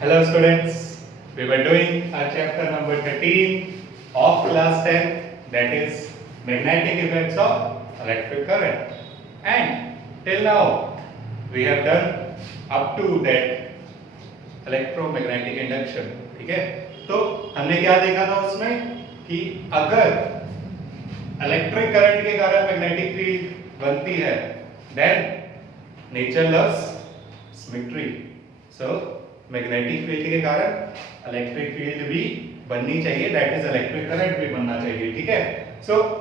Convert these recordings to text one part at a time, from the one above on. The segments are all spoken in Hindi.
Hello students, we were doing our chapter number 13 of class 10, that is magnetic effects of electric current, and till now we have done up to that electromagnetic induction. ठीक है, तो हमने क्या देखा था उसमें कि अगर इलेक्ट्रिक करंट के कारण मैग्नेटिक फील्ड बनती है then nature loves symmetry. So magnetic field के कारण इलेक्ट्रिक फील्ड भी बननी चाहिए, दैट इज इलेक्ट्रिक करंट भी बनना चाहिए. ठीक है, सो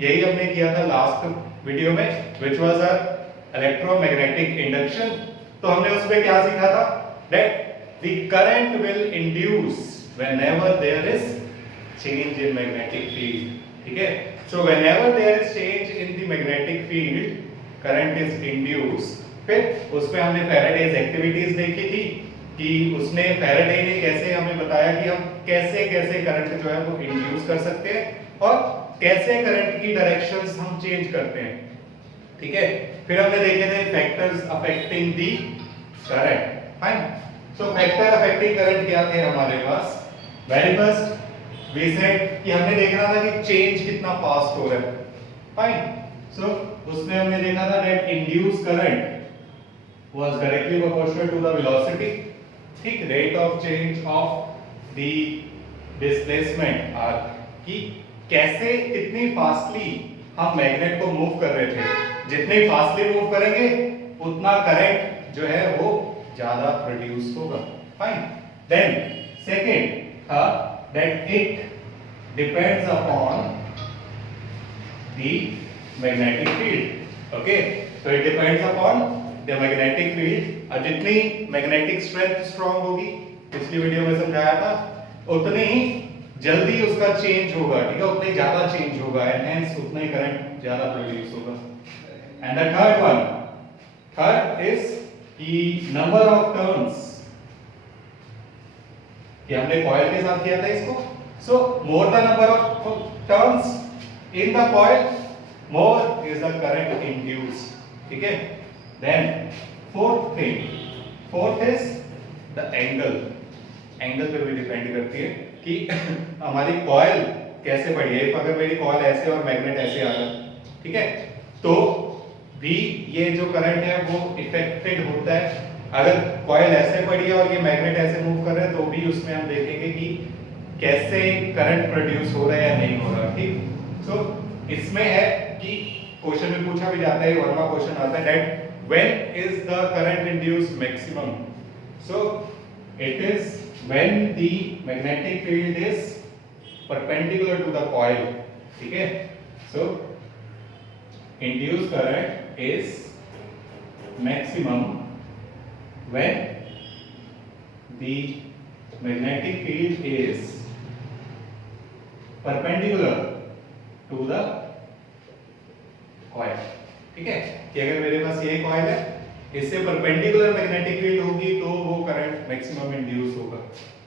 यही हमने किया था लास्ट वीडियो में, which was our electromagnetic induction. तो हमने उसमें क्या सीखा था, that the current will induce whenever there is change in magnetic field. ठीक है, so whenever there is change in the magnetic field current is induce. फिर उसमें हमने फैराडेज एक्टिविटीज देखी थी कि उसने फैराडे ने कैसे हमें बताया कि हम कैसे कैसे करंट जो है वो इंड्यूस कर सकते हैं और कैसे करंट की डायरेक्शंस हम चेंज करते हैं. ठीक है, फिर हमने देखे थे फैक्टर्स अफेक्टिंग दी करंट. फाइन, सो फैक्टर अफेक्टिंग करंट क्या थे हमारे पास. वेरी फर्स्ट वी सेड कि हमने देखना था कि चेंज कितना फास्ट हो रहा है. फाइन, सो उसमें हमने देखा था that induce current was directly proportional to the velocity. ठीक, rate of change of the displacement R, कि कैसे कितनी फास्टली हम मैग्नेट को मूव कर रहे थे. जितनी फास्टली मूव करेंगे उतना करंट जो है वो ज्यादा प्रोड्यूस होगा. Fine, then second that it depends upon the magnetic field. Okay, so it depends upon the magnetic field. अब जितनी मैग्नेटिक स्ट्रेंथ स्ट्रांग होगी, पिछली वीडियो में समझाया था, उतनी ही जल्दी उसका चेंज होगा. ठीक है, उतना ही ज्यादा चेंज होगा एंड हेंस उतना ही करंट ज्यादा प्रोड्यूस होगा. And the third is the number of turns. ये हमने कॉइल के साथ किया था इसको. So more the number of turns in the coil, more is the current induced. ठीक है, then fourth is the angle. Angle पे भी डिपेंड करती है कि हमारी कॉइल कैसे बढ़ी है. अगर मेरी कॉइल ऐसे और मैग्नेट ऐसे आ रहा, ठीक है, तो भी ये जो करंट है वो इफेक्टेड होता है. अगर कॉइल ऐसे बढ़ी है और ये मैग्नेट ऐसे मूव कर रहे हैं तो भी उसमें हम देखेंगे कि कैसे करंट प्रोड्यूस हो रहा है या नहीं हो रहा. ठीक, सो इसमें है कि क्वेश्चन में पूछा भी जाता है, वर्मा क्वेश्चन आता है that when is the current induced maximum. So it is when the magnetic field is perpendicular to the coil. ठीक है, so induced current is maximum when the magnetic field is perpendicular to the coil. ठीक है, कि अगर मेरे पास ये कॉइल है, इससे परपेंडिकुलर मैग्नेटिक फील्ड होगी तो वो करंट मैक्सिमम इंड्यूस होगा.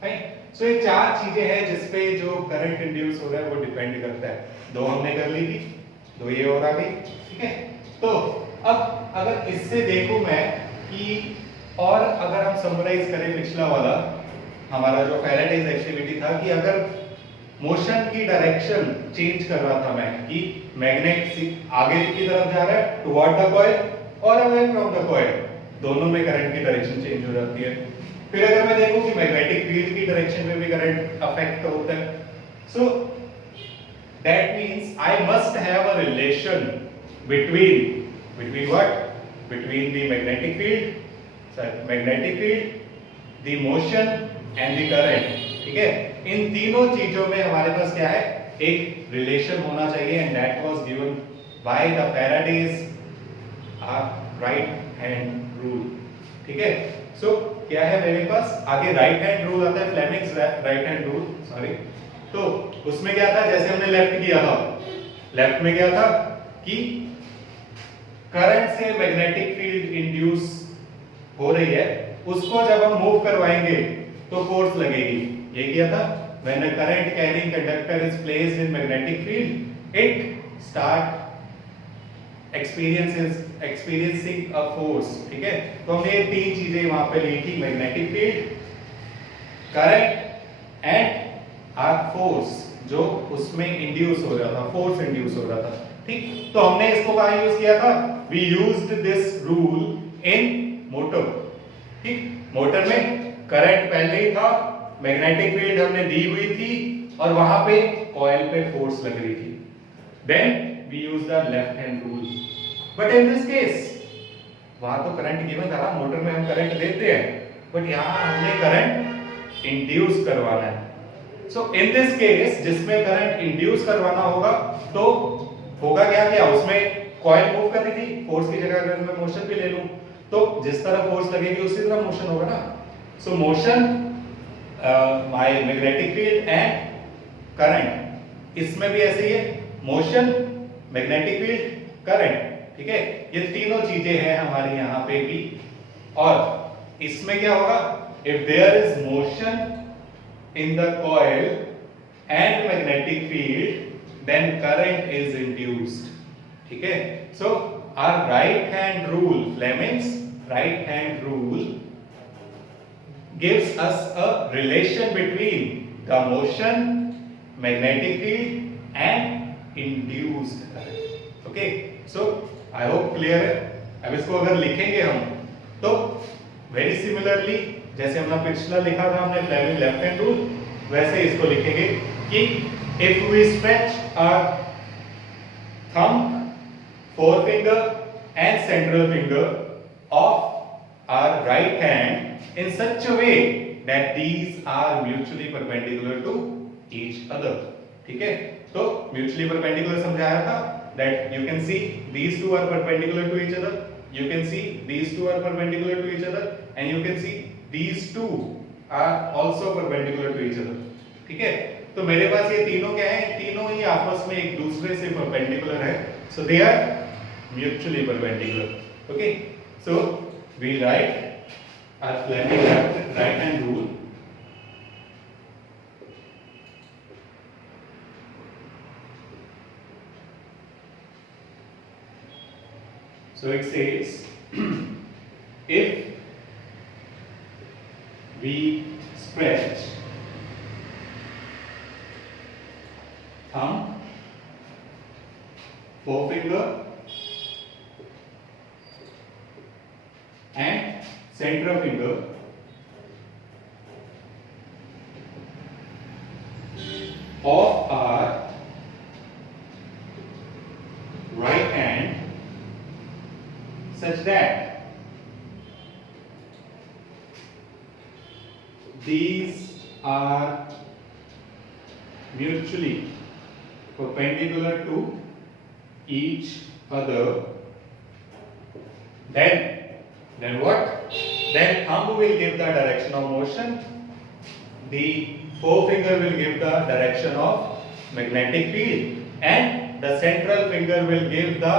राइट, सो ये चार चीजें हैं जिस पे जो करंट इंड्यूस हो रहा है वो डिपेंड करता है. दो हमने कर ली थी, दो ये और आ गई. ठीक है, तो अब अगर इससे देखूं मैं कि, और अगर हम समराइज करें पिछला वाला हमारा जो फैराडेज एक्टिविटी था, कि अगर मोशन की डायरेक्शन चेंज कर रहा था मैं, कि मैग्नेट आगे की तरफ जा रहा है टुवर्ड द कॉइल और अवे फ्रॉम द कॉइल, दोनों में करंट की डायरेक्शन चेंज हो जाती है. फिर अगर मैं देखूं कि मैग्नेटिक फील्ड की डायरेक्शन में भी करंट अफेक्ट होता है, so that means I must have a relation between what, between the magnetic field, the motion and the current. ठीक है, इन तीनों चीजों में हमारे पास क्या है, एक रिलेशन होना चाहिए, and that was given by the Faraday's right hand rule. ठीक है, सो क्या है मेरे पास आगे राइट हैंड रूल आता है, Fleming's right hand rule, sorry. तो उसमें क्या था, जैसे हमने लेफ्ट किया था, लेफ्ट में क्या था कि करंट से मैग्नेटिक फील्ड इंड्यूस हो रही है, उसको जब हम मूव करवाएंगे तो फोर्स लगेगी. ये किया था, when a current carrying conductor is placed in magnetic field, it start experiencing a force. ठीक है, तो हमने ये तीन चीजें वहां पे ली थी, magnetic field, current and are force जो उसमें इंड्यूस हो रहा था, फोर्स इंड्यूस हो रहा था। ठीक, तो हमने इसको कहां यूज किया था? We used this rule in motor. ठीक, मोटर में करंट पहले ही था, मैग्नेटिक फील्ड हमने दी हुई थी और वहां पे कॉइल पे फोर्स लग रही थी। Then we use the left hand rule. But in this case वहां तो करंट गिवन था, मोटर में हम करंट देते हैं, बट यहां हमने करंट इंड्यूस करवाना है। सो इन दिस केस जिसमें करंट इंड्यूस करवाना होगा तो होगा क्या उसमें कॉइल मूव कर रही थी, फोर्स की जगह अगर मैं मोशन भी ले लूं तो जिस तरह फोर्स लगेगी उसी तरह मोशन होगा ना। सो motion, my magnetic field and current, इसमें भी ऐसे ही है, मोशन, मैग्नेटिक फील्ड, करंट। ठीक है, ये तीनों चीजें हैं हमारी यहाँ पे भी। और इसमें क्या होगा? If there is motion in the coil and magnetic field then current is induced. ठीक है, so our right hand rule, Fleming's right hand rule gives us a relation between the motion, magnetic field and induced current. Okay, so I hope clear है। अब इसको अगर लिखेंगे हम तो very similarly जैसे हमने पिछला लिखा था हमने फ्लेमिंग लेफ्ट हैंड रूल, वैसे इसको लिखेंगे कि if we stretch our thumb, forefinger and central finger of our right hand in such a way that these are mutually perpendicular to each other। ठीक है, तो mutually perpendicular समझाया था, that you can see these two are perpendicular to each other, you can see these two are perpendicular to each other, and you can see these two are also perpendicular to each other। ठीक है, तो मेरे पास ये तीनों क्या है? तीनों ही आपस में एक दूसरे से perpendicular है, so they are mutually perpendicular। Okay, so we write our Fleming right hand rule. So it says if we stretch thumb, forefinger and central finger of our right hand such that these are mutually perpendicular to each other, then what? Then thumb will give the direction of motion, the forefinger will give the direction of magnetic field, and the central finger will give the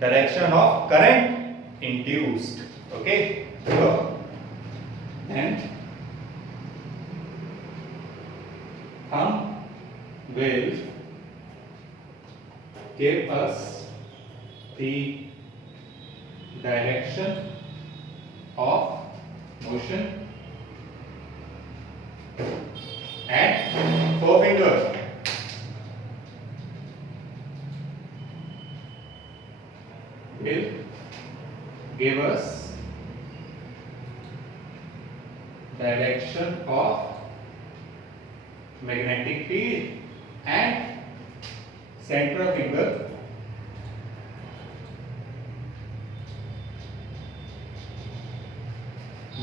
direction of current induced। Okay, so then thumb will give us the direction of motion and forefinger will give us direction of magnetic field, and central finger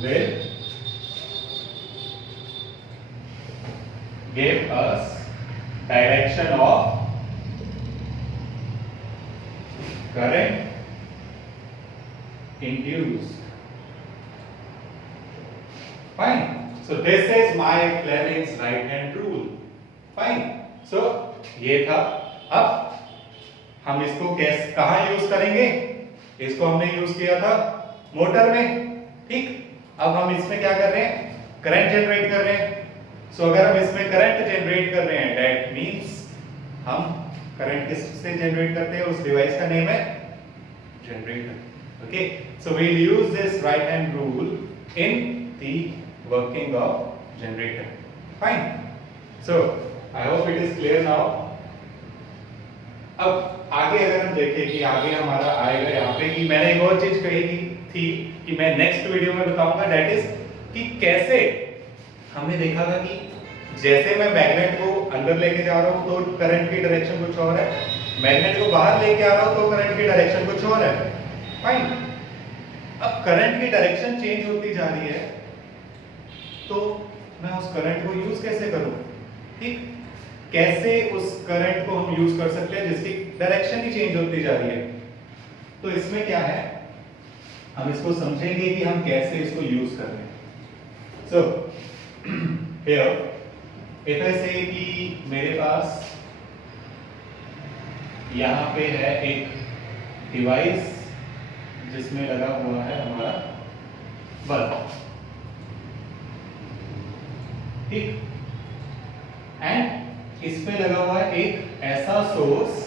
will give us direction of current induced। Fine, so this is my Fleming's right hand rule। Fine, so ये था। अब हम इसको कैसे कहाँ यूज करेंगे? इसको हमने यूज किया था मोटर में। ठीक, अब हम इसमें क्या कर रहे हैं? करंट जनरेट कर रहे हैं। सो अगर हम इसमें करंट जनरेट कर रहे हैं दैट मींस हम करंट किससे जनरेट करते हैं? उस डिवाइस का नेम है generator. Okay, so we will use this right hand rule in the working of generator. Fine. So I hope it is clear now. अब आगे अगर हम देखें कि आगे हमारा आएगा यहाँ पे कि मैंने एक और चीज कही थी कि मैं नेक्स्ट वीडियो में बताऊंगा, दैट इज कि कैसे हमने देखा था कि जैसे मैं मैग्नेट को अंदर लेके जा रहा हूँ तो करंट की डायरेक्शन कुछ और है, मैग्नेट को बाहर लेके आ रहा हूँ तो करंट की डायरेक्शन कुछ और है। फाइन। अब करंट की डायरेक्शन चेंज होती जा रही है तो मैं उस करंट को यूज कैसे करूं? ठीक, कैसे उस करंट को हम यूज कर सकते हैं जिसकी डायरेक्शन ही चेंज होती जा रही है? तो इसमें क्या है, हम इसको समझेंगे कि हम कैसे इसको यूज कर रहे हैं। सो हियर इफ आई से कि मेरे पास यहां पे है एक डिवाइस जिसमें लगा हुआ है हमारा बल्ब, ठीक, एंड इस पे लगा हुआ है एक ऐसा सोर्स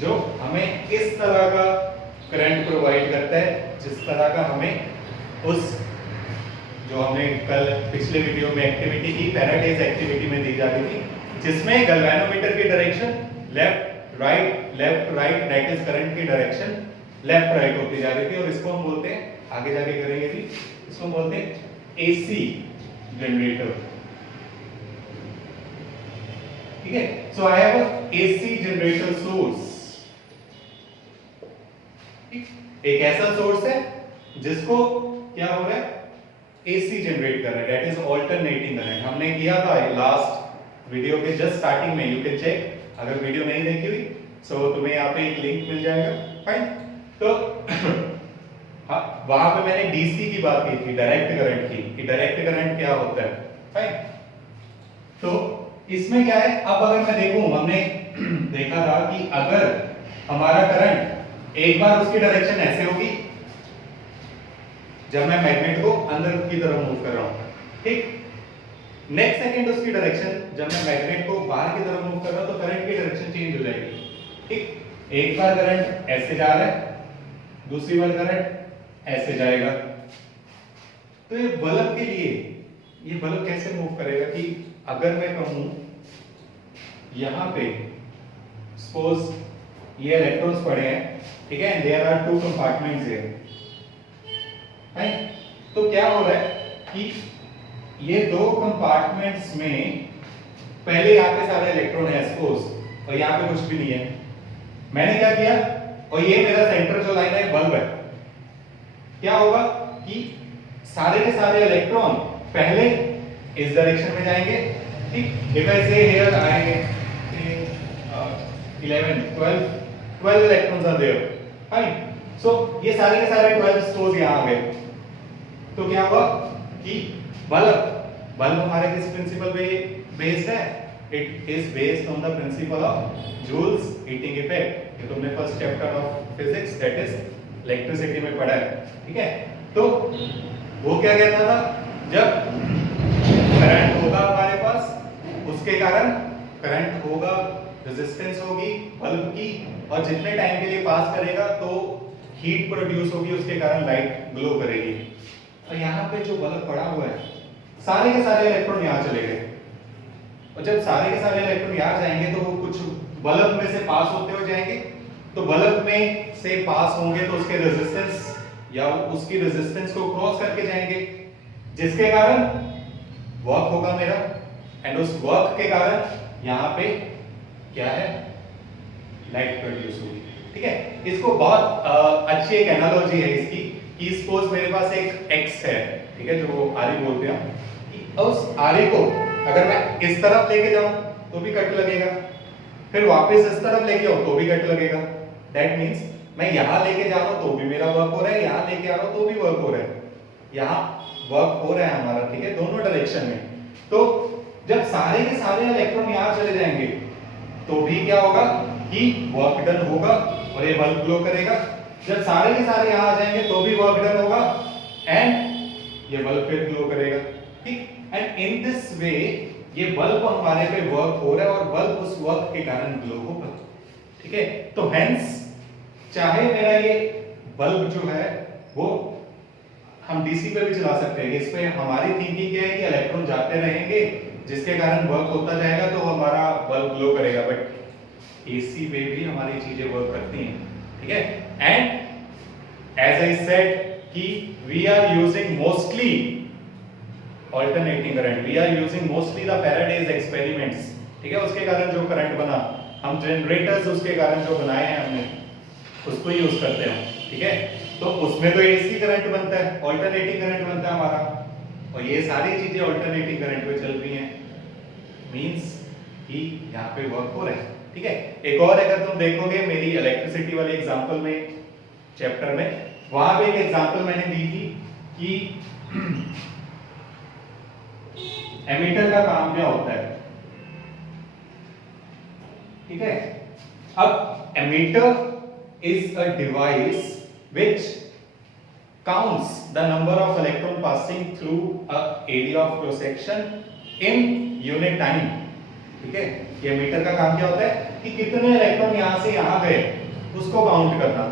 जो हमें इस तरह का करंट प्रोवाइड करता है जिस तरह का हमें उस जो हमने कल पिछले वीडियो में एक्टिविटी की, फैराडेज एक्टिविटी में दी जाती थी, जिसमें गैल्वेनोमीटर की direction left right that is current की डायरेक्शन लेफ्ट राइट होती जा रही थी। और इसको हम बोलते हैं, आगे जाके करेंगे भी, इसको हम बोलते हैं एसी जनरेटर। ठीक है, so I have a AC generator source. एक ऐसा सोर्स है जिसको क्या हो रहा है, एसी जनरेट कर रहा है, दैट इज ऑल्टरनेटिंग करंट। हमने किया था लास्ट वीडियो के जस्ट स्टार्टिंग में, यू कैन चेक, अगर वीडियो नहीं देखी हुई सो तुम्हें यहाँ पे एक लिंक मिल जाएगा। फाइन। तो हाँ, वहां पे मैंने डीसी की बात की थी, डायरेक्ट करंट की, कि डायरेक्ट करंट क्या होता है। फाइन। तो इसमें क्या है, अब अगर मैं देखूं, हमने देखा था कि अगर हमारा करंट एक बार उसकी डायरेक्शन ऐसे होगी जब मैं मैग्नेट को अंदर की तरफ मूव कर रहा हूं, ठीक, नेक्स्ट सेकंड उसकी डायरेक्शन जब मैं मैग्नेट को बाहर की तरफ मूव कर रहा हूं तो करंट की डायरेक्शन चेंज हो जाएगी। ठीक, एक बार करंट ऐसे जा रहा है, दूसरी बार करंट ऐसे जाएगा। तो ये बल्ब के लिए, ये बल्ब कैसे मूव करेगा कि अगर मैं कहूं यहां पे सपोज ये इलेक्ट्रॉन्स पड़े हैं, ठीक है, there are two compartments here, right. तो क्या हो रहा है कि ये दो कंपार्टमेंट्स में पहले यहाँ पे सारे इलेक्ट्रॉन है सपोज, और यहाँ पे कुछ भी नहीं है। मैंने क्या किया, और ये मेरा सेंटर जो लाइन है बल्ब है, क्या होगा कि सारे के सारे इलेक्ट्रॉन पहले इस डायरेक्शन में जाएंगे। ठीक, इफ आई से हियर आएंगे 11 12 इलेक्ट्रॉन्स आर देयर। फाइन। सो ये सारे के सारे 12 सपोज यहाँ आ गए। तो क्या हुआ कि बल्ब हमारे किस प्रिंसिपल पे बेस्ड है, it is based on the principle of Joule's heating effect. ये तुमने first chapter of physics that is electricity में पढ़ा है। ठीक है, तो वो क्या कहता था, जब करंट होगा हमारे पास, उसके कारण करंट होगा, रेजिस्टेंस होगी बल्ब की, और जितने टाइम के लिए पास करेगा तो हीट प्रोड्यूस होगी, उसके कारण लाइट ग्लो करेगी। और यहाँ पे जो बल्ब पड़ा हुआ है, सारे के सारे इलेक्ट्रॉन यहाँ चले गए, और जब सारे के सारे इलेक्ट्रॉन यहाँ जाएंगे तो वो कुछ बल्ब में से पास होते हुए जाएंगे, तो बल्ब में से पास होंगे तो उसके रेजिस्टेंस या उसकी रेजिस्टेंस को क्रॉस करके जाएंगे, जिसके कारण वर्क होगा मेरा, एंड उस वर्क के कारण यहाँ पे क्या है, लाइट प्रोड्यूस होगी। ठीक है, इसको बहुत अच्छी एक एनालॉजी है इसकी, कि सपोज मेरे पास एक एक्स है, ठीक है, जो आरी बोलते हैं, कि उस आरी को अगर मैं इस तरफ लेके जाऊं तो भी कट लगेगा, फिर वापस इस तरफ लेके आऊं तो भी कट लगेगा। दैट मींस मैं यहां लेके जा रहा हूं तो भी मेरा वर्क हो रहा है, यहां लेके आ रहा हूं तो भी वर्क हो रहा है, यहां वर्क हो रहा है हमारा, ठीक है, दोनों डायरेक्शन में। तो जब सारे के सारे इलेक्ट्रॉन यहां चले जाएंगे तो भी क्या होगा कि वर्क डन होगा और ये बल्ब ग्लो करेगा। जब सारे के सारे यहां आ जाएंगे तो भी वर्क डन होगा एंड ये बल्ब फिर ग्लो करेगा। ठीक, एंड इन दिस वे ये बल्ब हमारे पे वर्क हो रहा है और बल्ब उस वर्क के कारण ग्लो होगा। ठीक है, तो हेंस चाहे मेरा ये बल्ब जो है वो हम डीसी पे भी चला सकते हैं। इस पे हमारी थिंकिंग क्या है कि इलेक्ट्रॉन जाते रहेंगे जिसके कारण वर्क होता जाएगा तो हमारा बल्ब ग्लो करेगा, बट एसी पे भी हमारी चीजें वर्क करती हैं, ठीक है। एंड एज आई सेड कि we are using mostly alternating current, we are using mostly the Faraday's experiments, ठीक है। उसके कारण जो करंट बना, हम जनरेटर्स उसके कारण जो बनाए हैं हमने उसको यूज करते हैं, ठीक है। तो उसमें तो एसी करंट बनता है, ऑल्टरनेटिंग करंट बनता है हमारा, और ये सारी चीजें ऑल्टरनेटिंग करंट पे चल रही हैं, मींस कि यहाँ पे वर्क हो रहा है, ठीक है। एक और अगर तुम देखोगे मेरी इलेक्ट्रिसिटी वाले एग्जांपल में चैप्टर में, वहां पे एक एग्जांपल मैंने दी थी कि एमीटर का काम क्या होता है, ठीक है। अब ammeter is a device which counts the number of electron passing through a area of cross section in unit time, ठीक है। ये मीटर का काम क्या होता है कि कितने इलेक्ट्रॉन यहां से यहां गए उसको काउंट करना।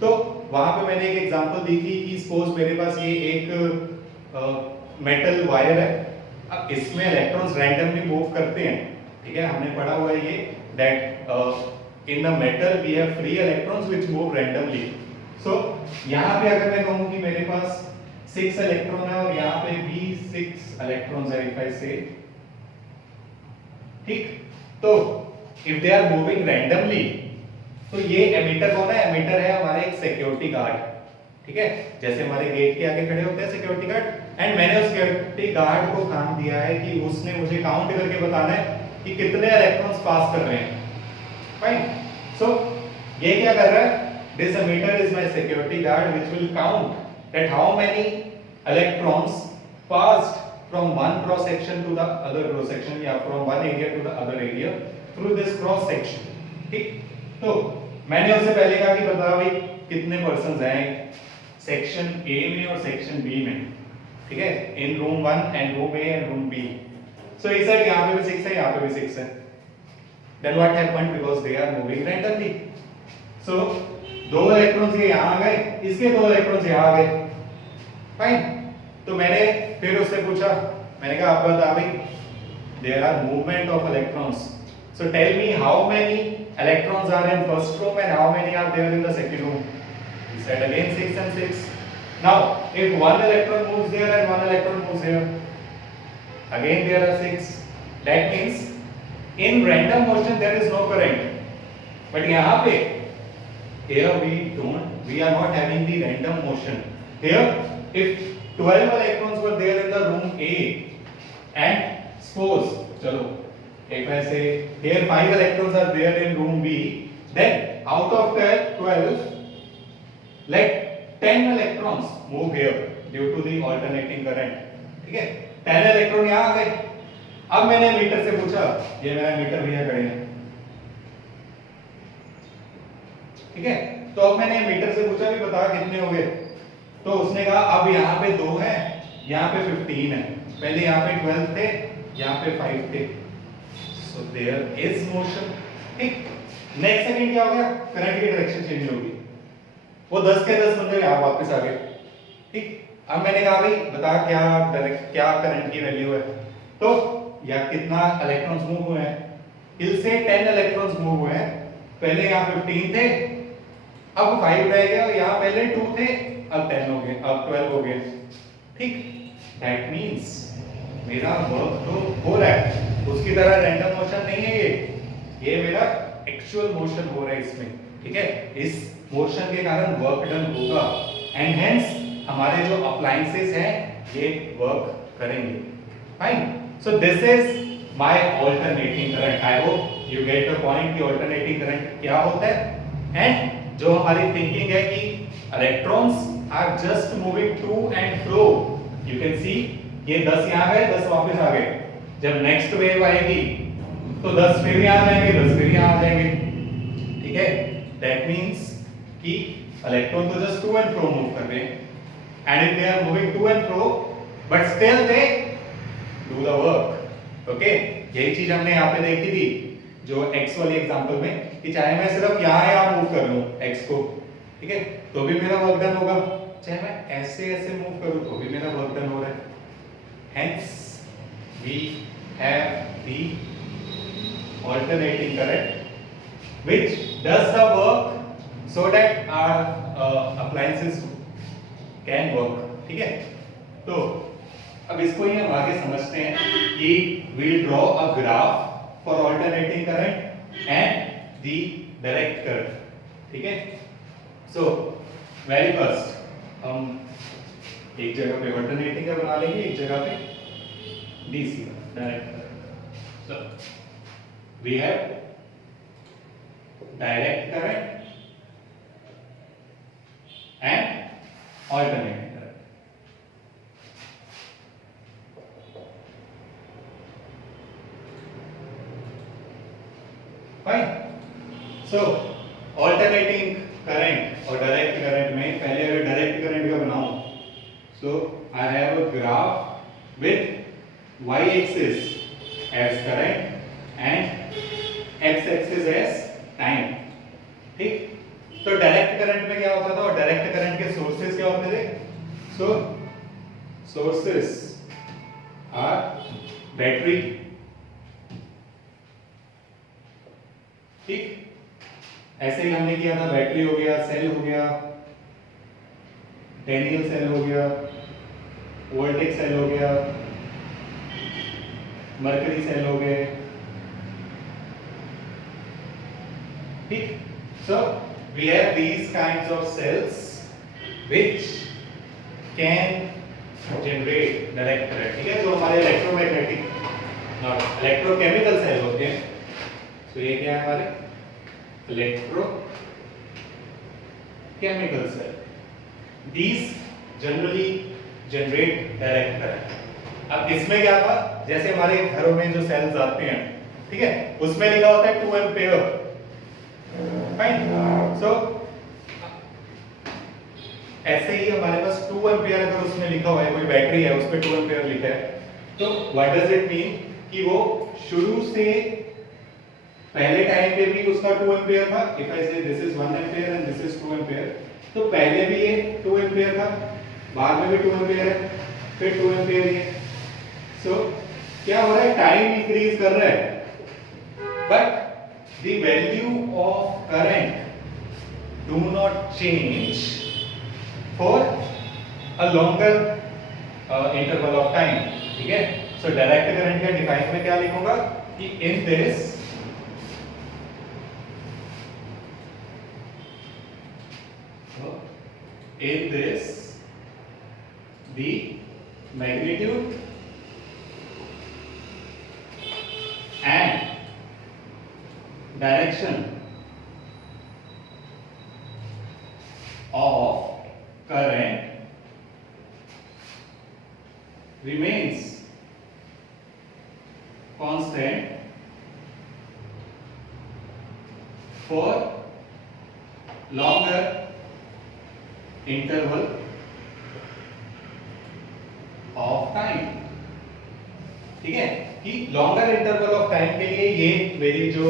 तो वहां पे मैंने एक एग्जांपल दी थी कि सपोज मेरे पास ये एक मेटल वायर है, अब इसमें इलेक्ट्रॉन्स रैंडमली मूव करते हैं, ठीक है। हमने पढ़ा हुआ है ये that in the metal we have free electrons which move randomly. So यहाँ पे अगर मैं कहूँ कि मेरे पास 6 इलेक्ट्रॉन है और यहाँ पे भी 6 इलेक्ट्रॉन्स है, if I say, ठीक, तो if they are moving randomly, तो ये एमीटर कौन है? एमीटर है हमारा एक सिक्योरिटी गार्ड, ठीक है। जैसे हमारे गेट के आगे खड़े होते हैं सिक्योरिटी गार्ड, एंड मैंने उस सिक्योरिटी गार्ड को काम दिया है कि उसने मुझे काउंट करके बताना है कि कितने इलेक्ट्रॉन्स पास कर रहे हैं। Fine. So ये क्या कर रहा है? This emitter is my security guard which will count that how many electrons passed from one cross section to the other cross section या from one area to the other area through this cross section, ठीक। तो मैंने उससे पहले कहा कि बता भाई कितने पर्सन्स हैं सेक्शन A में और सेक्शन B में, ठीक है, in room 1 and room A and room B. So इस साइड यहाँ पे भी 6 है, यहाँ पे भी 6 है। Then what happened? Because they are moving randomly. So दो इलेक्ट्रॉन्स ये यहाँ आ गए, इसके दो इलेक्ट्रॉन्स यहाँ आ गए, फाइन। तो मैंने फिर उससे पूछा, मैंने कहा आप बता भाई there are movement of electrons. So tell me how many electrons are in first room and how many are there in the second room. He said again 6 and 6. Now if one electron moves there and one electron moves here, again there are 6. That means in random motion there is no current, but यहाँ पे here we are not having the random motion. Here if 12 electrons were there in the room A and suppose चलो एक वैसे here 5 electrons are there in room B, then out of 12 let 10 electrons move here due to the alternating current, ठीक है। 10 electron यहाँ आ गए। अब मैंने मीटर से पूछा, ये मेरा मीटर भैया खड़े हैं, ठीक है। तो अब मैंने मीटर से पूछा भी बता कितने हो गए, तो उसने कहा अब यहाँ पे 2 हैं, यहाँ पे 15 है, पहले यहाँ पे 12 थे, यहाँ पे 5 थे, सो देयर इज मोशन, ठीक। नेक्स्ट सेकंड क्या हो गया? करंट की डायरेक्शन चेंज होगी, वो 10 के 10 बंदे यहाँ वापस आ गए, ठीक। अब मैंने कहा भाई बता क्या करंट की वैल्यू है, तो या कितना इलेक्ट्रॉन्स मूव हुए हैं, इल से 10 इलेक्ट्रॉन्स मूव हुए हैं, पहले यहाँ 15 थे, अब 5 रह गए, और यहाँ पहले 2 थे, अब 10 हो गए, अब 12 हो गए, ठीक। दैट मींस मेरा वर्क तो हो रहा है, उसकी तरह रैंडम मोशन नहीं है ये मेरा एक्चुअल मोशन हो रहा है इसमें, ठीक है। इस मोशन के कारण वर्क डन होगा एंड हेंस हमारे जो अप्लायंसेस हैं ये वर्क करेंगे, fine. So this is my alternating current. I hope you get the point कि alternating current क्या होता है, and जो हमारी thinking है कि electrons are just moving to and fro. You can see ये 10 यहाँ गए, 10 वापस आ गए, जब next wave आएगी तो 10 फिर यहाँ जाएंगे, 10 फिर यहाँ आ जाएंगे, ठीक है। That means कि electron तो just to and fro move कर रहे हैं, and if they are moving to and fro but still they do the work, okay। यही चीज हमने यहाँ पे देखी थी जो x वाली एग्जांपल में, कि चाहे मैं सिर्फ यहाँ मूव कर लूँ x को, ठीक है, तो भी मेरा वर्क डन होगा, चाहे मैं ऐसे ऐसे मूव करूं तो भी मेरा वर्क डन हो रहा है. Hence we have the alternating current which does the work so that our appliances can work. ठीक है, तो अब इसको ही हम आगे समझते हैं कि we'll draw a graph for alternating current and the direct current. ठीक है, so very first हम एक जगह पे अल्टरनेटिंग का बना लेंगे, एक जगह पे DC direct current. So we have direct current and alternating current. Fine. So alternating current और डायरेक्ट करंट में पहले अगर डायरेक्ट करंट का बनाऊं, so I have a graph with y axis as current and x axis as time. ठीक, तो डायरेक्ट करंट में क्या होता था और डायरेक्ट करंट के सोर्सेस क्या होते थे? सो सोर्सेस आर बैटरी. ठीक, ऐसे ही हमने किया था, बैटरी हो गया, सेल हो गया, डेनियल सेल हो गया, वोल्टेज सेल हो गया, मरकरी सेल हो गए. ठीक, so we have these kinds of cells which can generate direct current. ठीक है, जो हमारे इलेक्ट्रोमैग्नेटिक नॉट इलेक्ट्रोकेमिकल सेल होते हैं. तो ये क्या है हमारे electrochemical cell. These generally generate direct current. अब इसमें क्या था, जैसे हमारे घरों में जो सेल्स आते हैं, ठीक है, उसमें लिखा होता है 2 एम्पियर. फाइन. सो ऐसे ही हमारे पास 2 एम्पियर अगर उसमें लिखा हुआ है, कोई बैटरी है उस पे 2 एम्पियर लिखा है, तो व्हाट डज इट मीन कि वो शुरू से पहले टाइम पे भी उसका 2 एम्पियर था. इफ आई से this is 1 ampere and this is 2 ampere, तो पहले भी ये 2 एम्पियर था, बाद में भी 2 एम्पियर है, फिर 2 एम्पियर है. सो क्या हो रहा है, टाइम इंक्रीज कर रहा है, but the value of current do not change for a longer interval of time. ठीक है, सो डायरेक्ट करंट का डिफाइन में क्या लिखूंगा कि in this the magnitude and direction of current remains constant for longer interval of time. ठीक है, कि लॉन्गर इंटरवल ऑफ टाइम के लिए ये मेरी जो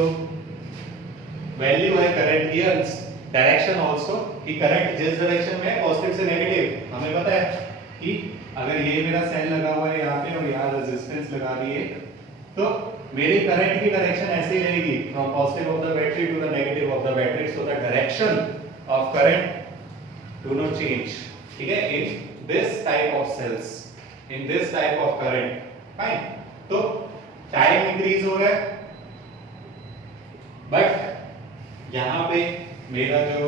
वैल्यू है करंट की, डायरेक्शन आल्सो, कि करंट जिस डायरेक्शन में है, पॉजिटिव से नेगेटिव, हमें पता है कि अगर ये मेरा सेल लगा हुआ है यहाँ पे और यहाँ रेजिस्टेंस लगा दी है, तो मेरी करंट की डायरेक्शन ऐसे ही रहेगी, from positive of the battery to the negative of the battery. So the direction of current do not change. ठीक है, in this type of cells, in this type of current. Fine. तो टाइम इंक्रीज हो रहा है, बट यहाँ पे मेरा जो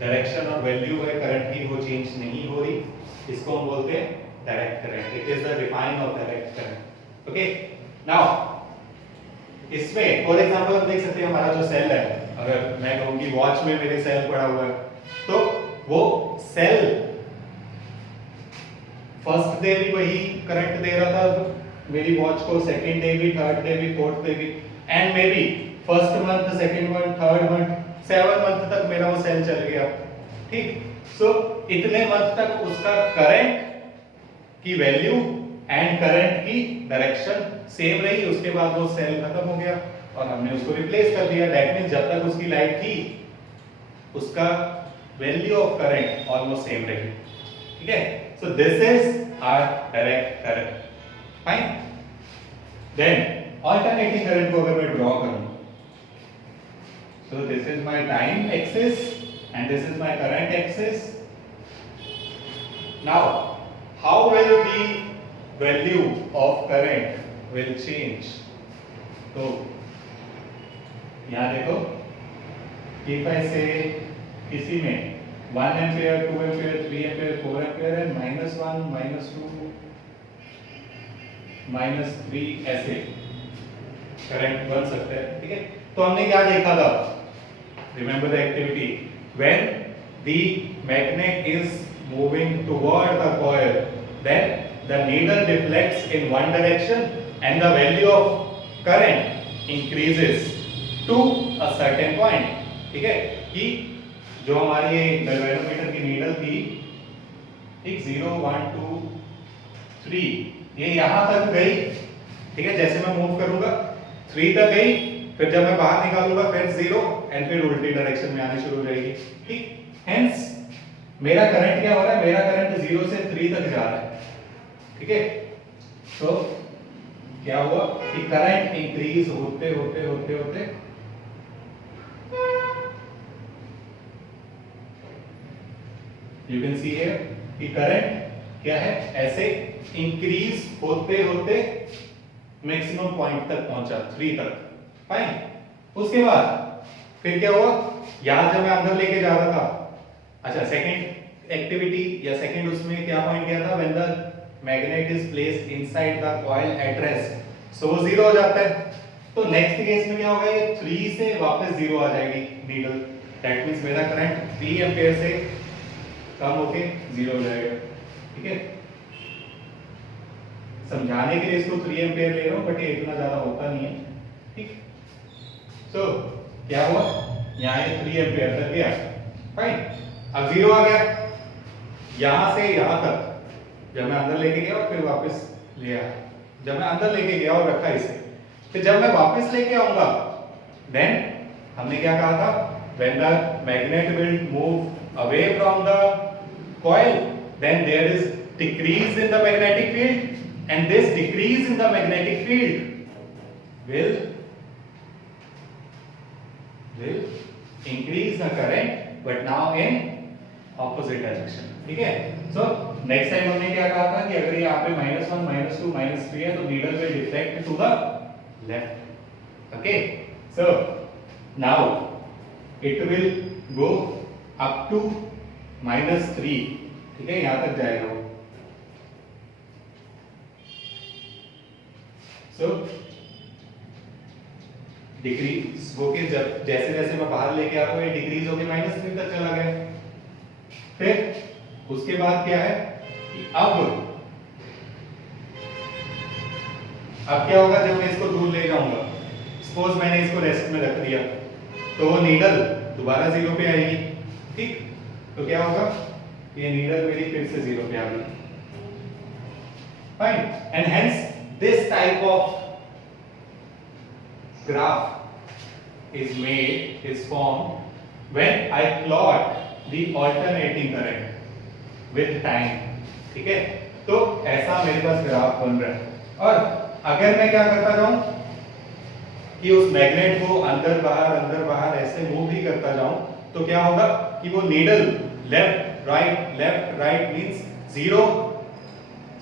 डायरेक्शन और वैल्यू है करंट की वो चेंज नहीं हो रही. इसको हम बोलते हैं direct current. It is the define of direct current. Okay, now इसमें फॉर एग्जांपल हम देख सकते हैं हमारा जो सेल है, अगर मैं कहूँ कि वॉच में मेरे सेल पड़ा हुआ है, तो वो सेल फर्स्ट डे भी वही करंट दे रहा था मेरी वॉच को, सेकंड डे भी, थर्ड डे भी, फोर्थ डे भी, and may be first month, second month, third month, 7 month तक मेरा वो सेल चल गया. ठीक, सो इतने मंथ तक उसका करंट की वैल्यू एंड करंट की डायरेक्शन सेम रही. उसके बाद वो सेल खत्म हो गया और हमने उसको रिप्लेस कर दिया. दैट मींस जब तक उसकी लाइफ थी उसका value of current almost same रही. ठीक है। So this is our direct current, fine. Then alternating current को अगर मैं ड्रॉ करूं, so this is my time axis and this is my current axis. Now how will the value of current will change? तो यहाँ देखो, if I say किसी में 1 ampere, 2 ampere, 3 ampere, 4 ampere and -1, -2, -3 ऐसे करंट बन सकते हैं, ठीक है। तो हमने क्या देखा था, remember the activity, when the magnet is moving toward the coil, then the needle deflects in one direction and the value of current increases to a certain point, ठीक है। कि जो हमारी ये गैल्वेनोमीटर की नीडल थी, ठीक 0 1 2 3, ये यहां तक गई, ठीक है। जैसे मैं मूव करूंगा 3 तक गई, फिर जब मैं बाहर निकालूंगा फिर 0 एंड फिर उल्टी डायरेक्शन में आनी शुरू हो जाएगी, ठीक। हेंस मेरा करंट क्या हो रहा है, मेरा करंट 0 से 3 तक जा रहा है, ठीक है। तो क्या हुआ कि करंट इंक्रीज होते होते होते होते यू कैन सी हियर कि करंट क्या है, ऐसे इंक्रीज होते होते मैक्सिमम पॉइंट तक पहुंचा, 3 तक, फाइन। उसके बाद फिर क्या हुआ, यहां जब मैं अंदर लेके जा रहा था, अच्छा सेकंड एक्टिविटी या सेकंड उसमें क्या पॉइंट किया था, when the magnet is placed inside the coil at rest, so 0 हो जाता है। तो नेक्स्ट केस में क्या होगा, ये 3 से वापस 0 आ जाएगी नीडल, दैट मींस मेरा करंट 3 एम्पीयर से कम होके 0 हो जाएगा, ठीक है। समझाने के लिए इसको 3 एम्पीयर ले रहा हूं, बट ये इतना ज्यादा होता नहीं है, ठीक। तो क्या हुआ, यहाँ ये 3 एम्पीयर तक गया, फाइन। अब 0 आ गया, यहां से यहां तक जब मैं अंदर लेके गया और फिर वापस ले आया, जब मैं अंदर लेके गया और रखा इसे, फिर जब मैं वापस लेके आऊंगा, देन हमने क्या कहा था, when the magnet will move away from the coil, then there is decrease in the magnetic field, and this decrease in the magnetic field will increase the current, but now in opposite direction, ठीक है। So next time हमने क्या कहा था कि अगर यहाँ पे -1 -2 -3 है तो needle will deflect to the left, okay। So now it will go up to -3, ठीक है, यहाँ तक जाएगा वो। So डिक्रीज होके जब जैसे जैसे मैं बाहर लेके आ रहा हूँ, ये डिक्रीज होके -3 तक चला गया। फिर उसके बाद क्या है कि अब क्या होगा, जब मैं इसको दूर ले जाऊंगा, सपोज मैंने इसको रेस्ट में रख दिया, तो वो नीडल दोबारा 0 पे आएगी, ठीक। तो क्या होगा, ये नीडल मेरी फिर से 0 पे आ गई, fine. And hence this type of graph is made, is formed when I plot the alternating current with time, ठीक है। तो ऐसा मेरे पास ग्राफ बन रहा है। और अगर मैं क्या करता जाऊं कि उस मैग्नेट को अंदर बाहर ऐसे मूव भी करता जाऊं, तो क्या होगा कि वो नीडल लेफ्ट राइट मींस 0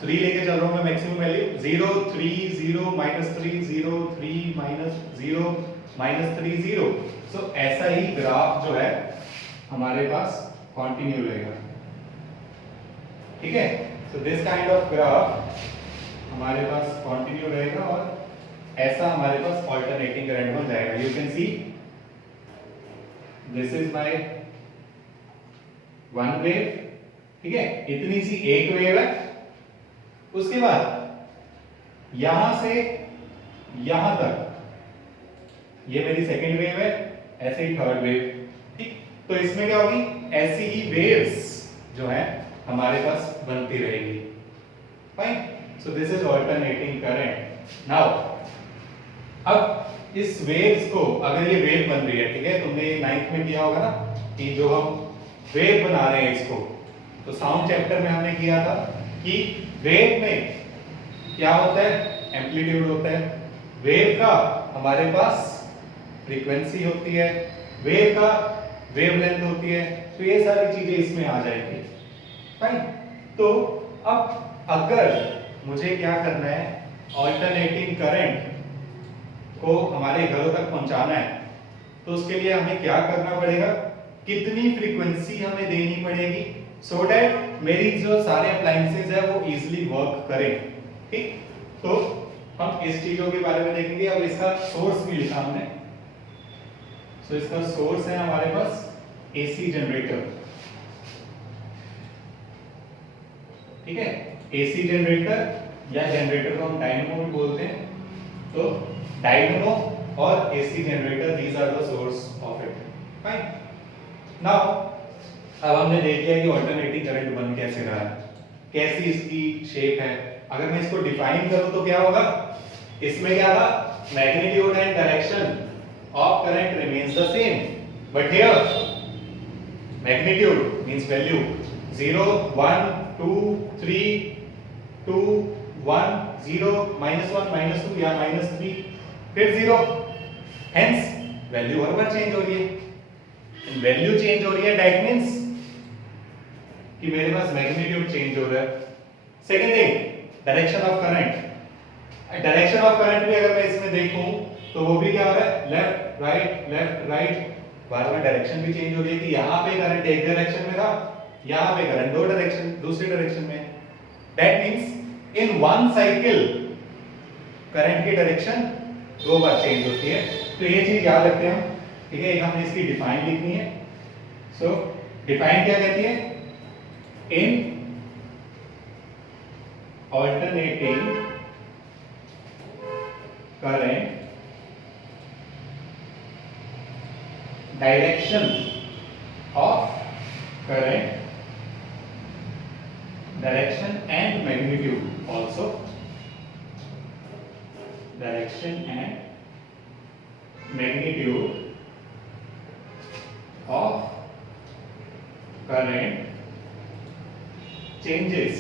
3 लेके चल रहा हूं मैं, मैक्सिमम वैल्यू 0 3 0 -3 0 3 -0 -3 0। सो ऐसा ही ग्राफ जो है हमारे पास कंटिन्यू रहेगा, ठीक है। So this kind of graph हमारे पास कंटिन्यू रहेगा और ऐसा हमारे पास ऑल्टरनेटिंग करंट बन जाएगा। You can see this is my one wave, ठीक है, इतनी सी एक वेव है। उसके बाद यहां से यहां तक ये मेरी सेकेंड वेव है, ऐसे ही थर्ड वेव, ठीक। तो इसमें क्या होगी, ऐसी ही वेव्स जो है हमारे पास बनती रहेगी, fine. So this is alternating current. Now अब इस वेव्स को, अगर ये वेव बन रही है, ठीक है, तुमने 9th में किया होगा ना कि जो हम वेव बना रहे हैं इसको, तो साउंड चैप्टर में हमने किया था कि वेव में क्या होता है, एम्पलीट्यूड होता है, वेव का हमारे पास फ्रीक्वेंसी होती है, वेव का वेवलेंथ होती है, तो ये सारी चीजें इसमें आ जाएंगी। फाइन। तो अब अगर मुझे क्या करना है, ऑल्टरनेटिंग करंट को हमारे घरों तक पहुंचाना है, तो उसके लिए हमें क्या करना पड़ेगा, कितनी फ्रीक्वेंसी हमें देनी पड़ेगी, सो दैट मेरी जो सारे अप्लायंसेस है वो इजीली वर्क करें। ठीक, तो हम इस चीजों के बारे में देखेंगे। अब इसका सोर्स भी लिखा हमने। सो इसका सोर्स है हमारे पास एसी जनरेटर। ठीक है, एसी जनरेटर या जनरेटर को हम डायनेमो भी बोलते हैं। तो डायनेमो और AC generator, these are the source of it. Fine. Now अब हमने देख लिया कि ऑल्टरनेटिंग करंट बन कैसे रहा है, कैसी इसकी शेप है। अगर मैं इसको डिफाइन करूं तो क्या होगा, इसमें क्या था, magnitude and direction of current remains the same, but here magnitude means value 0 1 2 3 2 1 0 -1 -2 या -3 फिर 0, हेंस वैल्यू हर बार चेंज हो रही है। वैल्यू चेंज हो रही है, दैट मींस कि मेरे पास मैग्नीट्यूड चेंज हो रहा है। Second thing, direction of current. Direction of current भी अगर मैं इसमें देखूं तो वो भी क्या हो रहा है, लेफ्ट राइट, बार बार डायरेक्शन भी चेंज हो रही है कि यहाँ पे करंट एक डायरेक्शन में था, यहाँ पे करंट दूसरे डायरेक्शन में। That means in one cycle current की डायरेक्शन 2 बार चेंज होती है। तो ये चीज याद रखते हैं हम। ठीक है, एक हमने इसकी डिफाइन लिखनी है। सो डिफाइन क्या कहती है, in alternating current direction of current, direction and magnitude also, direction and magnitude of current changes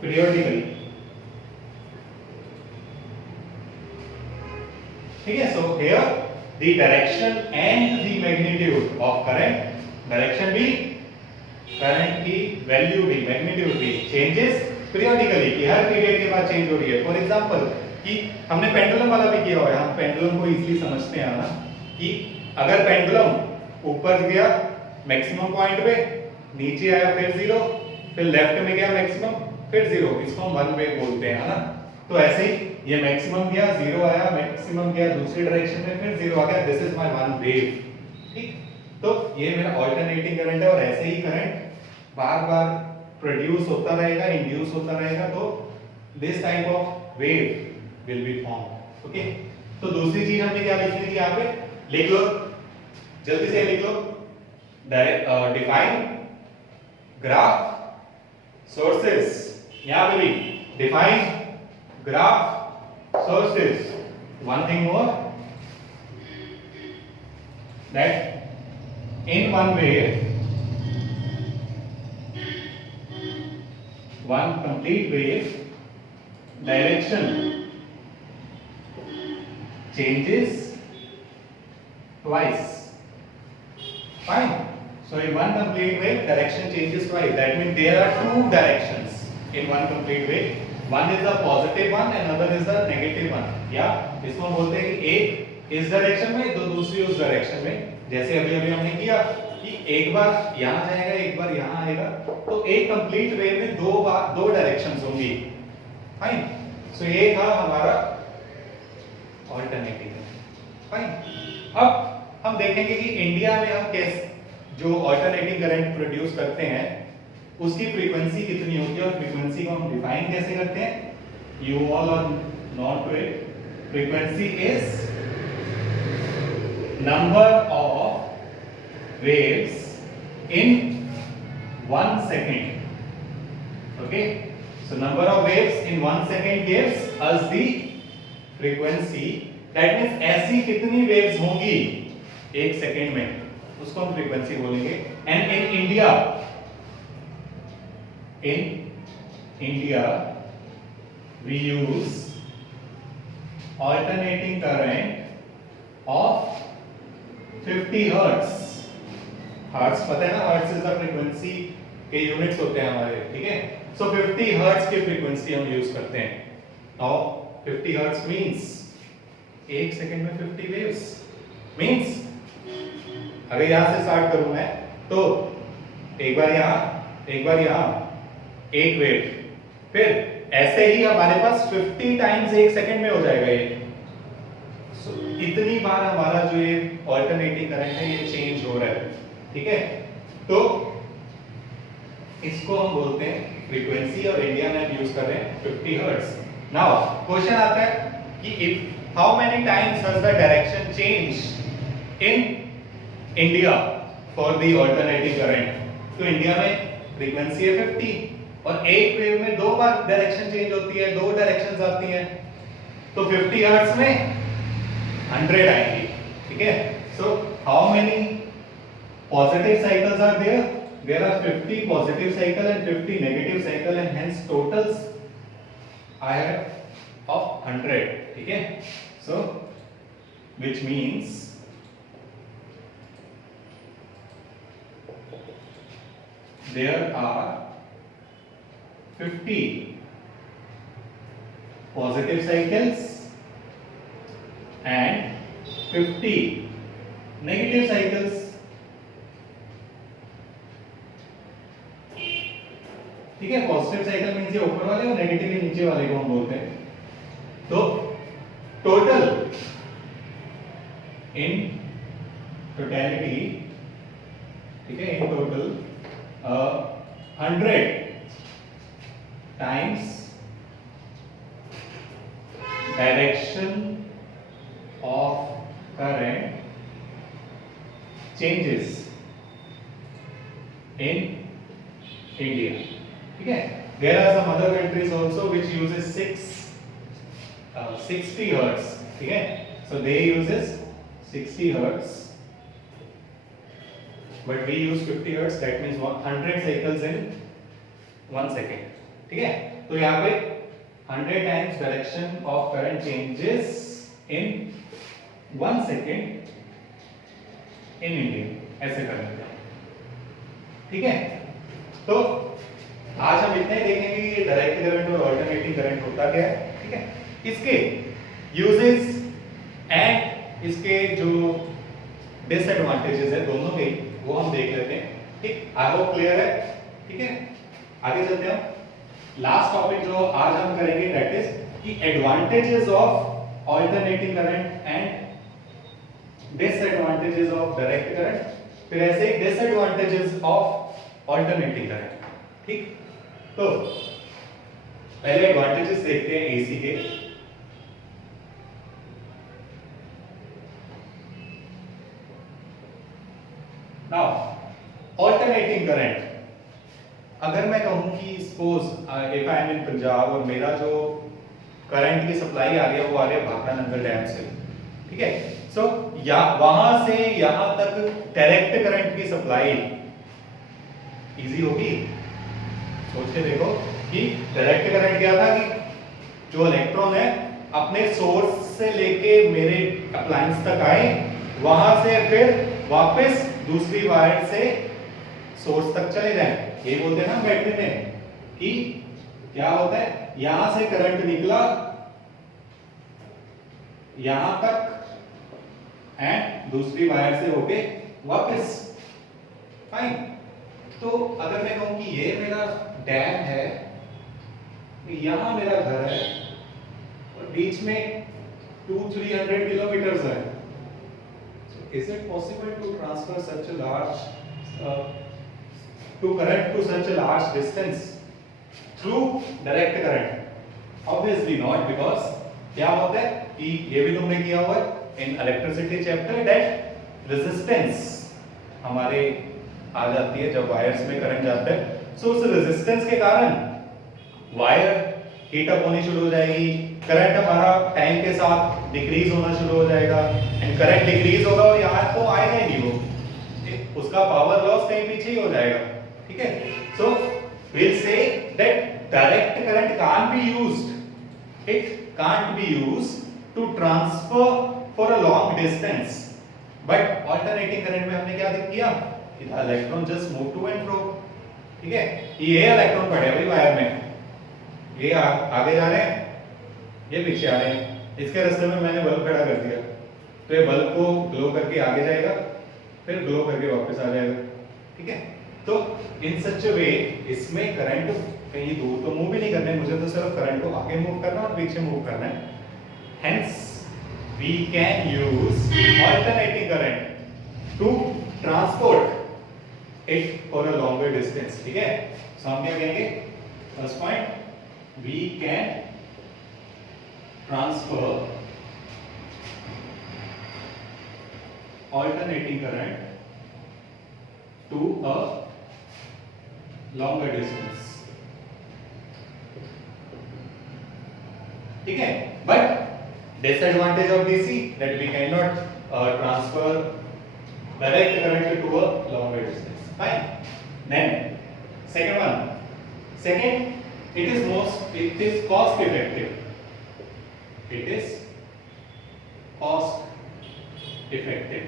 periodically. ठीक है, so here the direction and the magnitude of current, direction भी, करंट की वैल्यू भी, मैग्नीट्यूड भी चेंजेस periodically, कि हर पीरियड के बाद चेंज हो रही है। फॉर एग्जांपल कि हमने पेंडुलम वाला भी किया हुआ है, हम पेंडुलम को इजीली समझते हैं ना, कि अगर पेंडुलम ऊपर गया मैक्सिमम पॉइंट पे, नीचे आया फिर 0, फिर लेफ्ट में गया मैक्सिमम फिर 0, इसको हम वन वेव बोलते हैं ना। तो ऐसे ही ये मैक्सिमम गया 0 आया, मैक्सिमम गया दूसरी डायरेक्शन में फिर 0 आ गया, this is my one wave. ठीक, तो ये मेरा ऑल्टरनेटिंग करंट है और ऐसे ही करंट बार बार प्रोड्यूस होता रहेगा, इंड्यूस होता रहेगा, तो this type of wave will be form. Okay, तो दूसरी चीज हमने क्या लिखी थी, यहाँ पे लिख लो, जल्दी से लिख लो, डिफाइन ग्राफ सोर्सेस। यहां पे भी define graph sources. One thing more, that in one wave, one complete wave, direction changes twice. Fine. So in one complete wave, direction changes twice. That means there are two directions in one complete wave. One is the positive one and another is the negative one. या इसको हम बोलते हैं कि एक इस डायरेक्शन में तो दूसरी उस डायरेक्शन में। जैसे अभी अभी हमने किया कि एक बार यहाँ जाएगा, एक बार यहाँ आएगा, तो एक कंप्लीट वेव में दो डायरेक्शंस होंगी। फाइन। सो ये था हमारा ऑल्टरनेटिंग। फाइन। अब हम देखेंगे कि इंडिया में हम कैसे जो ऑल्टरनेटिंग करंट प्रोड्यूस करते हैं उसकी फ्रीक्वेंसी कितनी होती है और फ्रीक्वेंसी को हम डिफाइन कैसे करते हैं। You all are not to it. Frequency is number of waves in 1 second. Okay, so number of waves in 1 second gives us the frequency. That means ऐसी कितनी वेव्स होंगी 1 सेकेंड में, उसको हम फ्रीक्वेंसी बोलेंगे। And in India, we use alternating current of 50 hertz. Hertz पता है ना, हर्ट्ज इज द फ्रीक्वेंसी के यूनिट्स होते हैं हमारे, ठीक है। सो 50 हर्ट्ज की फ्रीक्वेंसी हम यूज करते हैं। नाउ 50 हर्ट्ज मींस 1 सेकंड में 50 वेव्स। मींस अगर यहां से स्टार्ट करूं मैं तो एक बार यहां एक वेव, फिर ऐसे ही हमारे पास 50 टाइम्स 1 सेकंड में हो जाएगा ये। सो इतनी बार हमारा जो ये ऑल्टरनेटिंग करंट है ये चेंज हो रहा है, ठीक है। तो इसको हम बोलते हैं फ्रीक्वेंसी, और इंडिया में हम यूज कर रहे हैं 50 हर्ट्ज। नाउ क्वेश्चन आता है कि if how many times does the direction change in India for the alternating current. तो इंडिया में फ्रीक्वेंसी है 50 और एक वेव में 2 बार डायरेक्शन चेंज होती है, 2 डायरेक्शंस आती हैं, तो 50 हर्ट्ज में 100 आएंगी, ठीक है। So how many positive cycles are there? There are 50 positive cycle and 50 negative cycle, and hence totals I have of 100, ठीक है। So which means there are 50 positive cycles and 50 negative cycles। ठीक है, पॉजिटिव साइकिल मींस ये ऊपर वाले और नेगेटिव ये नीचे वाले को हम बोलते हैं। तो टोटल इन टोटलिटी, ठीक है, in total 100 times direction of current changes in India, ठीक है। There are some other countries also which uses 60 hertz, ठीक है। So they uses 60 hertz, but we use 50 hertz, that means 100 cycles in 1 second, ठीक है। तो यहाँ पे 100 times direction of current changes in 1 second in India, ऐसे कर लेते हैं, ठीक है। तो आज हम इतने देखेंगे कि डायरेक्ट करंट और अल्टरनेटिंग करंट होता क्या है, ठीक है। इसके यूजेस एंड इसके जो डिसएडवांटेजेस है दोनों के, वो हम देख लेते हैं, ठीक। आई होप क्लियर है, ठीक है। आगे चलते हैं। लास्ट टॉपिक जो आज हम करेंगे दैट इज कि advantages of alternating current and disadvantages of direct current, फिर ऐसे डिसएडवांटेजेस ऑफ अल्टरनेटिंग करंट, ठीक। तो पहले एडवांटेजेस देखते हैं एसी के। नाउ ऑल्टरनेटिंग करंट, अगर मैं कहूं कि सपोज इफ आई एम इन पंजाब और मेरा जो करंट की सप्लाई आ रही है वो आ रही है भाखड़ा नंगल डैम से, ठीक है। सो या वहां से यहां तक डायरेक्ट करंट की सप्लाई इजी होगी। सोच के देखो कि डायरेक्ट करंट क्या था कि जो इलेक्ट्रॉन है अपने सोर्स से लेके मेरे अप्लायंस तक आए, वहां से फिर वापस दूसरी वायर से सोर्स तक चले जाएं। ये बोलते हैं ना बैटरी में कि क्या होता है, यहां से करंट निकला यहां तक एंड दूसरी वायर से होके वापस, फाइन। तो अगर मैं कहूं कि ये मेरा डैम है, यहां मेरा घर है और बीच में 200-300 किलोमीटर्स है, is it possible to transfer such a large to current to such a large distance through direct current? Obviously not, because क्या होता है कि ये भी तुमने किया हुआ है in electricity chapter, that resistance हमारे आ जाती है जब वायर्स में करंट जाता है। सो उस रेजिस्टेंस के कारण वायर हीट अप होनी शुरू हो जाएगी, करंट हमारा टाइम के साथ डिक्रीज होना शुरू हो जाएगा, एंड करंट डिक्रीज होगा और यहाँ तो आएगा ही नहीं, वो उसका पावर लॉस कहीं पीछे ही हो जाएगा, ठीक है। सो we'll say that direct current can't be used, it can't be used to transfer for a long distance, but alternating current में हमने क्या किया, electron just move to and fro, ठीक है। ये इलेक्ट्रॉन पड़े भाई वायर में, ये आगे जा रहे हैं, ये पीछे आ रहे हैं, इसके रास्ते में मैंने बल्ब खड़ा कर दिया, तो ये बल्ब को ग्लो करके आगे जाएगा, फिर ग्लो करके वापस आ जाएगा, ठीक है। तो इन सच वे इसमें करंट कहीं दूर तो मूव ही नहीं करना है, मुझे तो सिर्फ करंट को आगे मूव करना और पीछे मूव करना है। Hence we can use alternating current to transport it for a longer distance, ठीक है। सो हम क्या कहेंगे, first point, we can transfer alternating current to a longer distance, ठीक है। But disadvantage of DC that we cannot transfer direct current to a longer distance. Fine. Then second one. Second, it is cost effective. It is cost effective.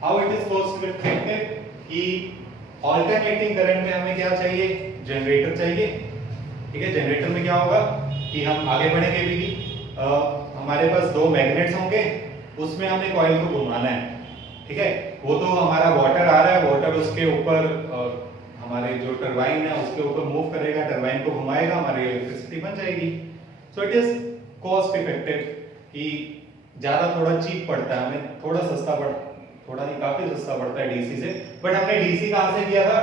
How it is cost effective? कि alternating current में हमें क्या चाहिए, जनरेटर चाहिए, ठीक है। जनरेटर में क्या होगा कि हम आगे बढ़ेंगे भी, हमारे पास दो मैग्नेट्स होंगे, उसमें हमने कॉइल को घुमाना है, ठीक है। वो तो हमारा वाटर आ रहा है, वाटर उसके ऊपर हमारे जो टरबाइन है उसके ऊपर मूव करेगा, टरबाइन को घुमाएगा, हमारी इलेक्ट्रिसिटी बन जाएगी। So it is cost effective, कि ज्यादा थोड़ा चीप पड़ता है हमें, थोड़ा सस्ता थोड़ा नहीं काफी सस्ता पड़ता है डीसी से। बट हमने डीसी कहां से किया था,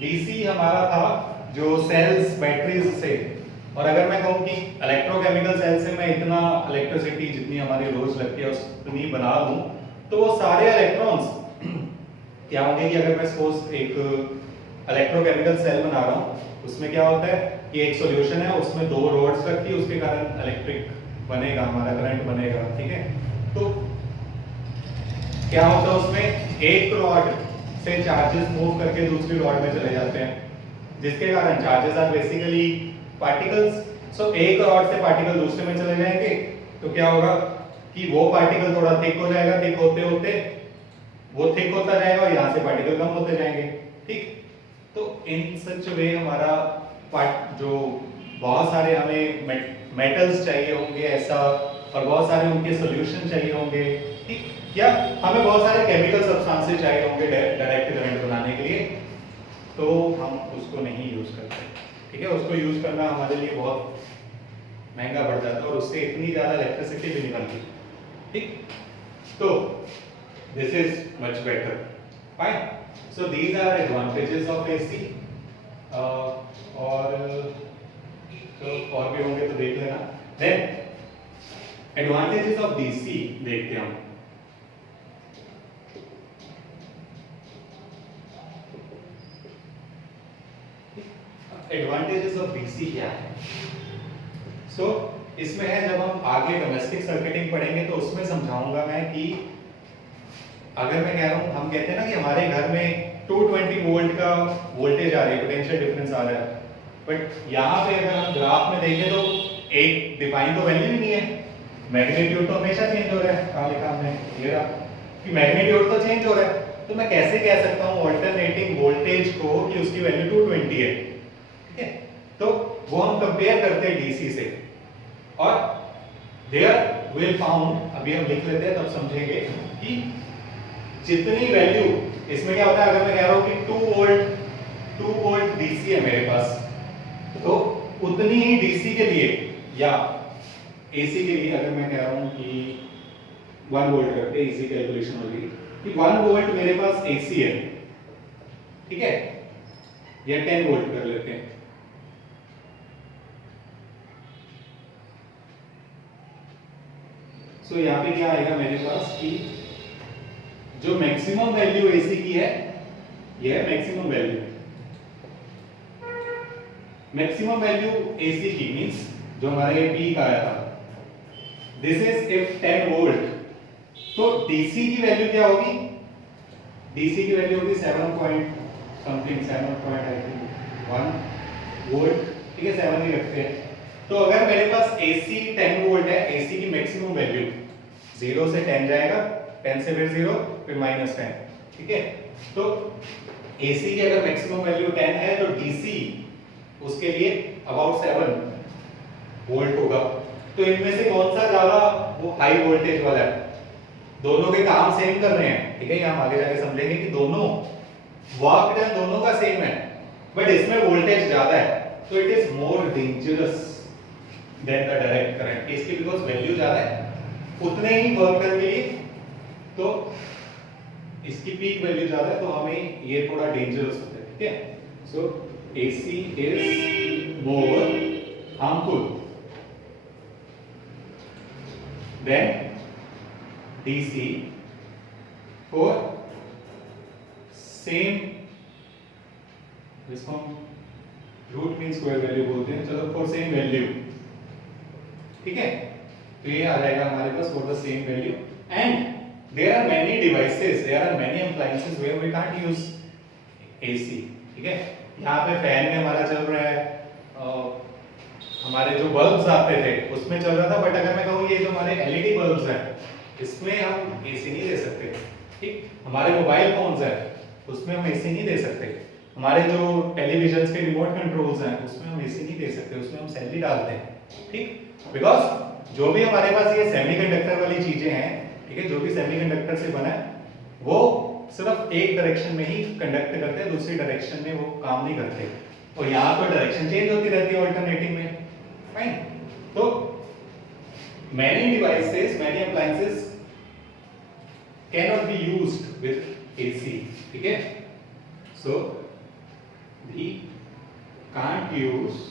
डीसी हमारा था जो सेल्स बैटरीज से, और अगर मैं कहूं कि इलेक्ट्रोकेमिकल सेल से मैं इतना इलेक्ट्रिसिटी जितनी हमारी रोज लगती है उतनी बना लूं, तो वो सारे इलेक्ट्रॉन्स क्या होंगे कि अगर मैं सपोज एक इलेक्ट्रोकेमिकल सेल बना रहा हूं, उसमें क्या होता है कि एक सॉल्यूशन है, उसमें दो रॉड्स रखी, उसके कारण इलेक्ट्रिक बनेगा, हमारा करंट बनेगा, ठीक है। तो क्या होता है उसमें, एक रॉड से चार्जेस मूव करके दूसरी रॉड में चले जाते हैं, जिसके कारण चार्जेस आर बेसिकली पार्टिकल्स। सो एक रॉड से पार्टिकल दूसरे में चले जाएंगे, तो क्या होगा कि वो पार्टिकल थोड़ा थिक हो जाएगा, थिक होते होते वो थिक होता जाएगा और यहाँ से पार्टिकल कम होते जाएंगे, ठीक। तो इन सच वे हमारा जो बहुत सारे हमें मेटल्स चाहिए होंगे ऐसा, और बहुत सारे उनके सॉल्यूशन चाहिए होंगे, ठीक, या हमें बहुत सारे केमिकल सब्सटेंसेस चाहिए होंगे डायरेक्ट करंट बनाने के लिए, तो हम उसको नहीं यूज करते, ठीक है। उसको यूज करना हमारे लिए बहुत महंगा पड़ जाता है और उससे इतनी ज्यादा इलेक्ट्रिसिटी भी नहीं बनती, ठीक। तो this is much better, fine. So these are advantages of AC, और भी होंगे तो देख लेना। देन एडवांटेजेस ऑफ डीसी देखते हैं हम। एडवांटेजेस ऑफ डीसी क्या है? सो इसमें है, जब हम आगे डोमेस्टिक सर्किटिंग पढ़ेंगे तो उसमें समझाऊंगा मैं कि अगर मैं कह रहा हूं, हम कहते हैं ना कि हमारे घर में 220 वोल्ट का वोल्टेज आ रही है, पोटेंशियल डिफरेंस आ रहा है, बट यहाँ पे अगर हम ग्राफ में देखें तो एक डिफाइन तो वैल्यू ही नहीं है, मैग्नीट्यूड तो हमेशा चेंज हो रहा है, कहाँ लिखा हमने, ये रहा कि मैग्नीट्यूड तो चेंज हो रहा है, तो मैं कैसे कह सकता हूँ अल्टरनेटिंग वोल्टेज को कि उसकी वैल्यू 220 है, ठीक है। तो वो हम कंपेयर करते हैं डीसी से, और देयर विल फाउंड, अभी हम लिख लेते हैं तब समझेंगे कि जितनी वैल्यू इसमें क्या होता है, अगर मैं कह रहा हूं कि 2 वोल्ट डीसी है मेरे पास, तो उतनी ही डीसी के लिए या एसी के लिए अगर मैं कह रहा हूं कि 1 वोल्ट करके एसी कैलकुलेशन होगी कि 1 वोल्ट मेरे पास एसी है, ठीक है, या 10 वोल्ट कर लेते हैं। सो यहाँ पे क्या आएगा मेरे पास कि जो मैक्सिमम वैल्यू एसी की है, यह है maximum value, maximum value AC की मींस जो हमारा ये पीक आया था, दिस इज इफ 10 वोल्ट, तो डीसी की वैल्यू क्या होगी, डीसी की वैल्यू होगी 7 point something, 7 point I think 1 volt, ठीक है 7 ही रखते हैं। तो अगर मेरे पास एसी 10 वोल्ट है, एसी की मैक्सिमम वैल्यू 0 से 10 जाएगा, 10 से फिर 0 फिर -10, ठीक है। तो एसी की अगर मैक्सिमम वैल्यू 10 है तो डीसी उसके लिए अबाउट 7 वोल्ट होगा। तो इनमें से कौन सा ज्यादा वो हाई वोल्टेज वाला है? दोनों के काम सेम कर रहे हैं, ठीक है। हम आगे जाके समझेंगे कि दोनों वर्क डन दोनों का सेम है, बट इसमें वोल्टेज ज्यादा है, तो it is more dangerous than the direct current. इसकी बिकॉज वैल्यू ज्यादा है उतने ही वर्क डन के लिए, तो इसकी पीक वैल्यू ज्यादा है, तो हमें ये थोड़ा डेंजरस होता है, ठीक है। So AC is more harmful than DC for same, जिसको हम रूट मीन स्क्वायर वैल्यू बोलते हैं, चलो फॉर सेम वैल्यू, ठीक है। तो ये आ जाएगा हमारे पास for the same value. And there are many devices, there are many appliances where we can't use AC, ठीक है। यहाँ पे फैन में हमारा चल रहा है, हमारे जो बल्ब्स आते थे उसमें चल रहा था, बट अगर मैं कहूँ ये जो हमारे LED बल्ब्स हैं इसमें हम AC नहीं दे सकते, ठीक। हमारे मोबाइल फोन्स हैं उसमें हम AC नहीं दे सकते, हमारे जो टेलीविजन के रिमोट कंट्रोल्स हैं उसमें हम AC नहीं दे सकते, उसमें हम सेल ही डालते हैं, ठीक। बिकॉज जो भी हमारे पास ये सेमीकंडक्टर वाली चीजें हैं, ठीक है, जो भी सेमीकंडक्टर से बना है वो सिर्फ एक डायरेक्शन में ही कंडक्ट करते हैं, दूसरी डायरेक्शन में वो काम नहीं करते। और यहाँ तो डायरेक्शन चेंज होती रहती है ऑल्टरनेटिंग में, फाइन। तो many devices, many appliances cannot be used with AC, ठीक है। So we can't use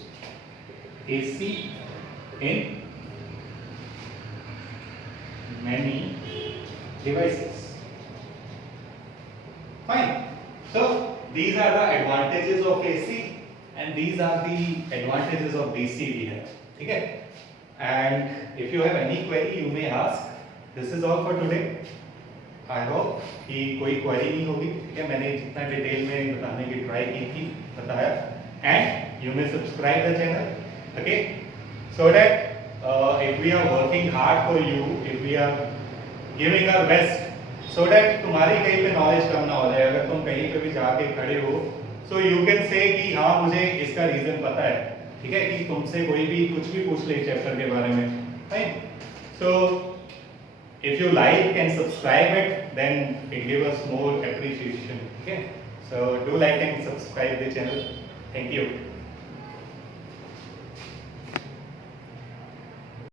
AC in many devices, fine. So these are the advantages of AC and these are the advantages of DC we have, ठीक है। And if you have any query you may ask. This is all for today. I hope कि कोई query नहीं होगी, ठीक है। मैंने जितना डिटेल में बताने की ट्राई की थी बताया। And you may subscribe the channel, okay, so that if we are working hard for you, if we are giving our best, so that तुम्हारी कहीं पे नॉलेज कम ना हो जाए। अगर तुम कहीं पे भी जाके खड़े हो so you can say कि हाँ मुझे इसका रीजन पता है, ठीक है, कि तुमसे कोई भी कुछ भी पूछ ले चैप्टर के बारे में, fine. So if you like and subscribe it then it give us more appreciation, ठीक है। So do like and subscribe the channel, thank you.